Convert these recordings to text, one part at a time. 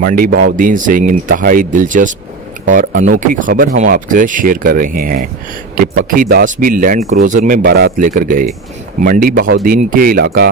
मंडी बहाउद्दीन से इंतहाई दिलचस्प और अनोखी खबर हम आपसे शेयर कर रहे हैं कि पखी दास भी लैंड क्रूजर में बारात लेकर गए। मंडी बहाउद्दीन के इलाका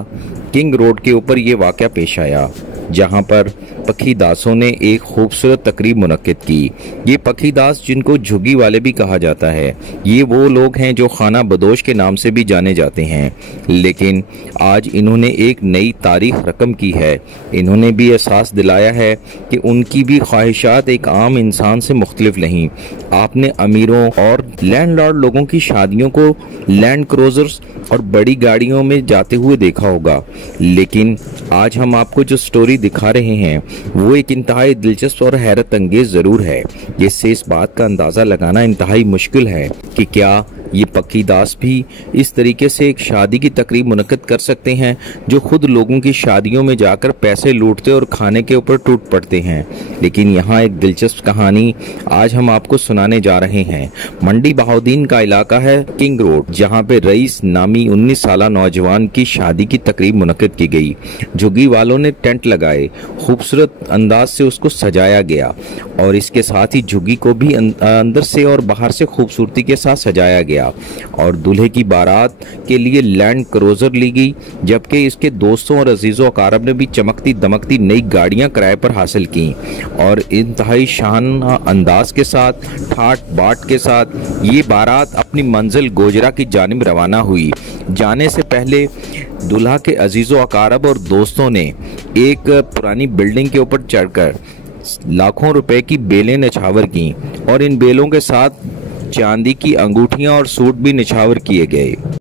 किंग रोड के ऊपर ये वाक़या पेश आया, जहां पर पखी दासों ने एक खूबसूरत तकरीब मुनक्किद की। ये पखी दास, जिनको झुग्गी वाले भी कहा जाता है, ये वो लोग हैं जो खाना बदोश के नाम से भी जाने जाते हैं। लेकिन आज इन्होंने एक नई तारीख रकम की है। इन्होंने भी एहसास दिलाया है कि उनकी भी ख्वाहिशात एक आम इंसान से मुख्तलिफ नहीं। आपने अमीरों और लैंडलॉर्ड लोगों की शादियों को लैंड क्रूजर्स और बड़ी गाड़ियों में जाते हुए देखा होगा, लेकिन आज हम आपको जो स्टोरी दिखा रहे हैं वो एक इंतहाई दिलचस्प और हैरत अंगेज जरूर है, जिससे इस बात का अंदाजा लगाना इंतहाई मुश्किल है कि क्या ये पखी दास भी इस तरीके से एक शादी की तकरीब मुनक्किद कर सकते हैं, जो खुद लोगों की शादियों में जाकर पैसे लूटते और खाने के ऊपर टूट पड़ते हैं। लेकिन यहाँ एक दिलचस्प कहानी आज हम आपको सुनाने जा रहे हैं। मंडी बहाउद्दीन का इलाका है किंग रोड, जहाँ पे रईस नामी 19 साला नौजवान की शादी की तकरीब मुनक्किद की गई। झुग्गी वालों ने टेंट लगाए, खूबसूरत अंदाज से उसको सजाया गया और इसके साथ ही झुग्गी को भी अंदर से और बाहर से खूबसूरती के साथ सजाया गया और दूल्हे की बारात के लिए लैंड क्रूजर ली गई, जबकि इसके दोस्तों और अजीजों अकारब ने भी चमकती दमकती नई गाड़ियां किराए पर हासिल की और इंतहाई शान अंदाज के साथ, ठाट बाट के साथ ये बारात अपनी मंजिल गोजरा की जानिब रवाना हुई। जाने से पहले दूल्हा के अजीजों अकारब और दोस्तों ने एक पुरानी बिल्डिंग के ऊपर चढ़कर लाखों रुपए की बेलें निछावर की और इन बेलों के साथ चांदी की अंगूठियां और सूट भी निछावर किए गए।